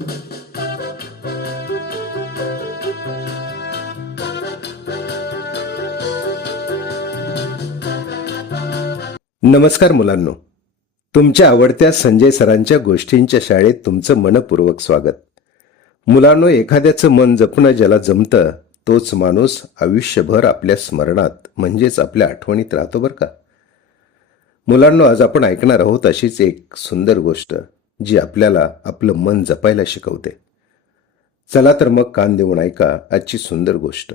नमस्कार मुलांनो, तुमच्या आवडत्या संजय सरांच्या गोष्टींच्या शाळेत तुमचं मनपूर्वक स्वागत. मुलांनो, एखाद्याचं मन जपणं ज्याला जमतं तोच माणूस आयुष्यभर आपल्या स्मरणात म्हणजेच आपल्या आठवणीत राहतो बरं का. मुलांनो, आज आपण ऐकणार आहोत अशीच एक सुंदर गोष्ट जी आपल्याला आपलं मन जपायला शिकवते. चला तर मग कान देऊन ऐका आजची सुंदर गोष्ट.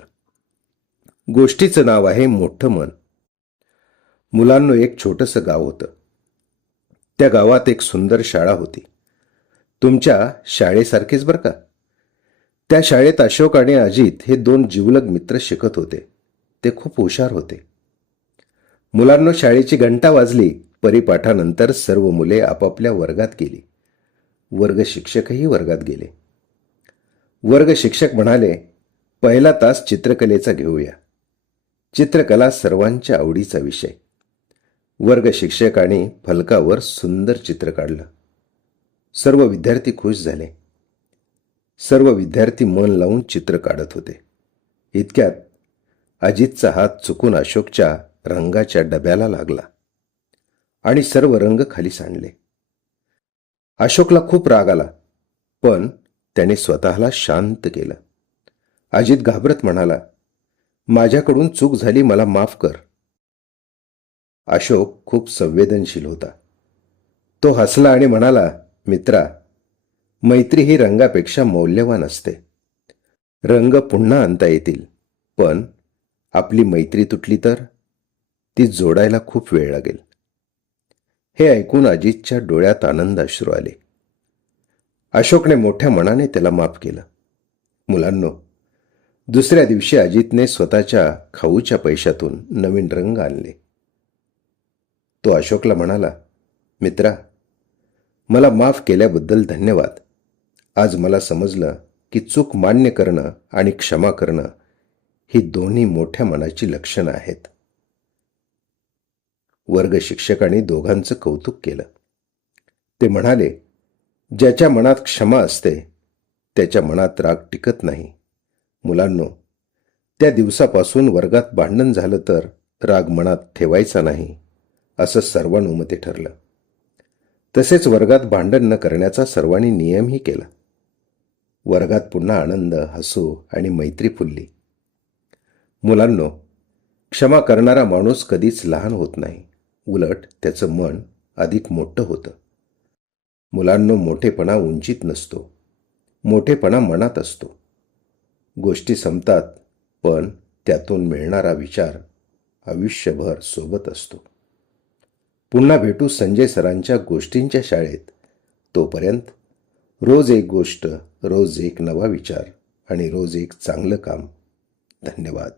गोष्टीचं नाव आहे मोठं मन. मुलांनो, एक छोटंसं गाव होतं. त्या गावात एक सुंदर शाळा होती. तुमच्या शाळेसारखीच बरं का. त्या शाळेत अशोक आणि अजित हे दोन जिवलग मित्र शिकत होते. ते खूप हुशार होते. मुलांनो, शाळेची घंटा वाजली. परिपाठानंतर सर्व मुले आपापल्या वर्गात गेली. वर्ग शिक्षकही वर्गात गेले. वर्ग शिक्षक म्हणाले, पहिला तास चित्रकलेचा घेऊया. चित्रकला सर्वांच्या आवडीचा विषय. वर्ग शिक्षकांनी फलकावर सुंदर चित्र काढलं. सर्व विद्यार्थी खुश झाले. सर्व विद्यार्थी मन लावून चित्र काढत होते. इतक्यात अजितचा हात चुकून अशोकच्या रंगाच्या डब्याला लागला आणि सर्व रंग खाली सांडले. अशोकला खूप राग आला, पण त्याने स्वतःला शांत केलं. अजित घाबरत म्हणाला, माझ्याकडून चूक झाली, मला माफ कर. अशोक खूप संवेदनशील होता. तो हसला आणि म्हणाला, मित्रा, मैत्री ही रंगापेक्षा मौल्यवान असते. रंग पुन्हा आणता येतील, पण आपली मैत्री तुटली तर ती जोडायला खूप वेळ लागेल. हे ऐकून अजितच्या डोळ्यात आनंद अश्रू आले. अशोकने मोठ्या मनाने त्याला माफ केलं. मुलांनो, दुसऱ्या दिवशी अजितने स्वतःच्या खाऊच्या पैशातून नवीन रंग आणले. तो अशोकला म्हणाला, मित्रा, मला माफ केल्याबद्दल धन्यवाद. आज मला समजलं की चूक मान्य करणं आणि क्षमा करणं ही दोन्ही मोठ्या मनाची लक्षणं आहेत. वर्ग शिक्षकांनी दोघांचं कौतुक केलं. ते म्हणाले, ज्याच्या मनात क्षमा असते त्याच्या मनात राग टिकत नाही. मुलांनो, त्या दिवसापासून वर्गात भांडण झालं तर राग मनात ठेवायचा नाही असं सर्वानुमते ठरलं. तसेच वर्गात भांडण न करण्याचा सर्वांनी नियमही केला. वर्गात पुन्हा आनंद, हसू आणि मैत्री फुलली. मुलांनो, क्षमा करणारा माणूस कधीच लहान होत नाही, उलट त्याचं मन अधिक मोठं होतं. मुलांनो, मोठेपणा उंचीत नसतो, मोठेपणा मनात असतो. गोष्टी संपतात, पण त्यातून मिळणारा विचार आयुष्यभर सोबत असतो. पुन्हा भेटू संजय सरांच्या गोष्टींच्या शाळेत. तोपर्यंत रोज एक गोष्ट, रोज एक नवा विचार आणि रोज एक चांगलं काम. धन्यवाद.